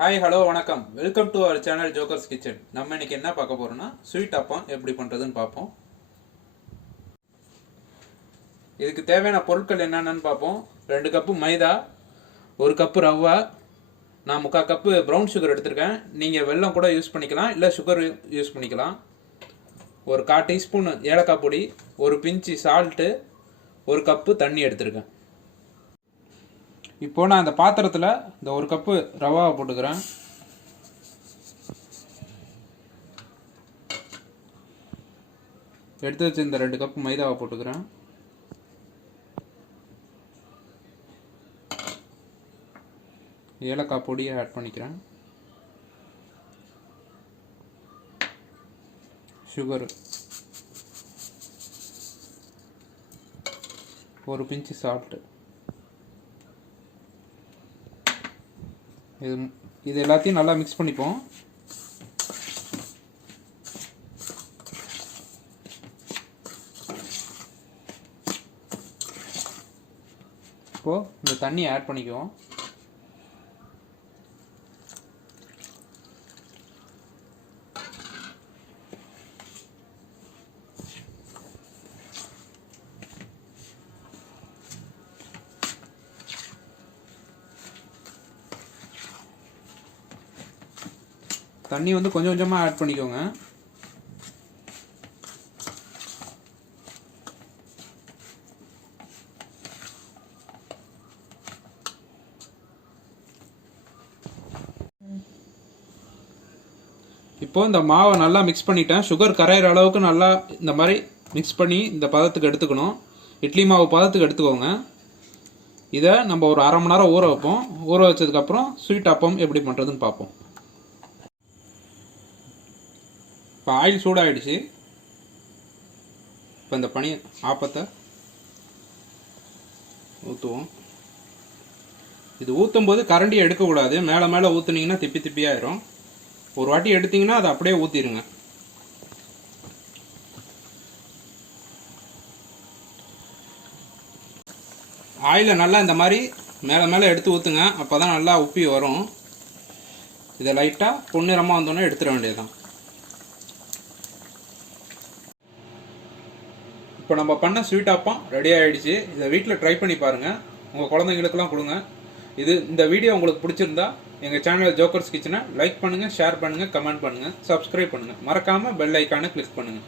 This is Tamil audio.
ஹாய் ஹலோ வணக்கம், welcome to our channel Jokers Kitchen. நம்ம இன்னைக்கு என்ன பார்க்க போறோம்னா ஸ்வீட் அப்பம் எப்படி பண்ணுறதுன்னு பார்ப்போம். இதுக்கு தேவையான பொருட்கள் என்னென்னு பார்ப்போம். 2 கப்பு மைதா, 1 கப்பு ரவா, நான் 3/4 கப்பு ப்ரௌன் சுகர் எடுத்திருக்கேன். நீங்கள் வெல்லம் கூட யூஸ் பண்ணிக்கலாம், இல்லை சுகர் யூஸ் பண்ணிக்கலாம். ஒரு 1/4 டீஸ்பூன் ஏலக்காய் பொடி, ஒரு பிஞ்சு சால்ட்டு, 1 கப்பு தண்ணி எடுத்திருக்கேன். இப்போ நான் இந்த பாத்திரத்தில் இந்த 1 கப்பு ரவாவை போட்டுக்கிறேன். எடுத்து வச்சு இந்த 2 கப்பு மைதாவை போட்டுக்கிறேன். ஏலக்காய் பொடியை ஆட் பண்ணிக்கிறேன். சுகர், ஒரு பிஞ்சு சால்ட்டு. இது எல்லாத்தையும் நல்லா மிக்ஸ் பண்ணிப்போம். இப்போது இந்த தண்ணியை ஆட் பண்ணிக்குவோம். தண்ணி வந்து கொஞ்சம் கொஞ்சமாக ஆட் பண்ணிக்கோங்க. இப்போ இந்த மாவை நல்லா மிக்ஸ் பண்ணிட்டேன். சுகர் கரையிற அளவுக்கு நல்லா இந்த மாதிரி மிக்ஸ் பண்ணி இந்த பதத்துக்கு எடுத்துக்கணும். இட்லி மாவு பதத்துக்கு எடுத்துக்கோங்க. இதை நம்ம ஒரு 1/2 மணி நேரம் ஊற வைப்போம். ஊற வச்சதுக்கப்புறம் ஸ்வீட் அப்பம் எப்படி பண்ணுறதுன்னு பார்ப்போம். இப்போ ஆயில் சூடாகிடுச்சு. இப்போ இந்த ஆப்பத்தை ஊற்றுவோம். இது ஊற்றும் போது கரண்டியை எடுக்கக்கூடாது. மேலே மேலே ஊற்றுனீங்கன்னா திப்பி திப்பியாயிரும். ஒரு வாட்டி எடுத்தீங்கன்னா அதை அப்படியே ஊற்றிடுங்க. ஆயிலை நல்லா இந்த மாதிரி மேலே மேலே எடுத்து ஊற்றுங்க. அப்போ தான் நல்லா உப்பி வரும். இதை லைட்டாக பொன்னிறமாக வந்தோன்னே எடுத்துட வேண்டியதுதான். இப்போ நம்ம பண்ண ஸ்வீட் அப்பம் ரெடி ஆகிடுச்சு. இதை வீட்டில் ட்ரை பண்ணி பாருங்கள். உங்கள் குழந்தைங்களுக்கெல்லாம் கொடுங்க. இந்த வீடியோ உங்களுக்கு பிடிச்சிருந்தா எங்கள் சேனல் ஜோக்கர்ஸ் கிச்சனை லைக் பண்ணுங்கள், ஷேர் பண்ணுங்கள், கமெண்ட் பண்ணுங்கள், சப்ஸ்கிரைப் பண்ணுங்கள். மறக்காமல் பெல் ஐக்கானை கிளிக் பண்ணுங்கள்.